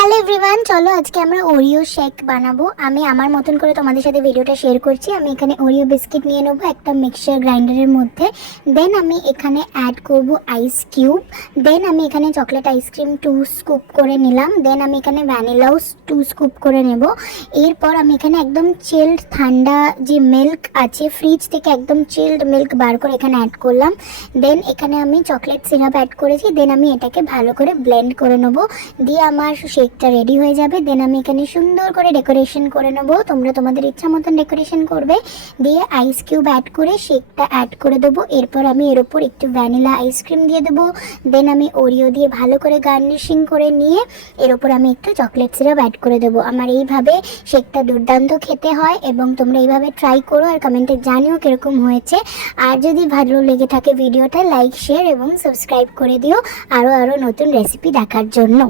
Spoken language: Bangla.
হ্যালো এভরিওয়ান, চলো আজকে আমরা ওরিও শেক বানাবো। আমি আমার মতন করে তোমাদের সাথে ভিডিওটা শেয়ার করছি। আমি এখানে ওরিও বিস্কিট নিয়ে নেবো একটা মিক্সচার গ্রাইন্ডারের মধ্যে। দেন আমি এখানে অ্যাড করব আইস কিউব। দেন আমি এখানে চকলেট আইসক্রিম 2 স্কুপ করে নিলাম। দেন আমি এখানে ভ্যানিলাও 2 স্কুপ করে নেব। এরপর আমি এখানে একদম চিল্ড ঠান্ডা যে মিল্ক আছে ফ্রিজ থেকে একদম চিল্ড মিল্ক বার করে এখানে অ্যাড করলাম। দেন এখানে আমি চকলেট সিরাপ অ্যাড করেছি। দেন আমি এটাকে ভালো করে ব্লেন্ড করে নেবো। দিয়ে আমার শেকটা রেডি হয়ে যাবে। দেন আমি এখানে সুন্দর করে ডেকোরেশন করে নেবো। তোমরা তোমাদের ইচ্ছা মতন ডেকোরেশন করবে। দিয়ে আইস কিউব অ্যাড করে শেকটা অ্যাড করে দেবো। এরপর আমি এর উপর একটু ভ্যানিলা আইসক্রিম দিয়ে দেবো। দেন আমি ওরিও দিয়ে ভালো করে গার্নিশিং করে নিয়ে এর উপর আমি একটু চকলেট সিরাপ অ্যাড করে দেবো। আমার এইভাবে শেকটা দুর্দান্ত খেতে হয় এবং তোমরা এইভাবে ট্রাই করো আর কমেন্টে জানিও কীরকম হয়েছে। আর যদি ভালো লেগে থাকে ভিডিওটা লাইক শেয়ার এবং সাবস্ক্রাইব করে দিও আরও নতুন রেসিপি দেখার জন্য।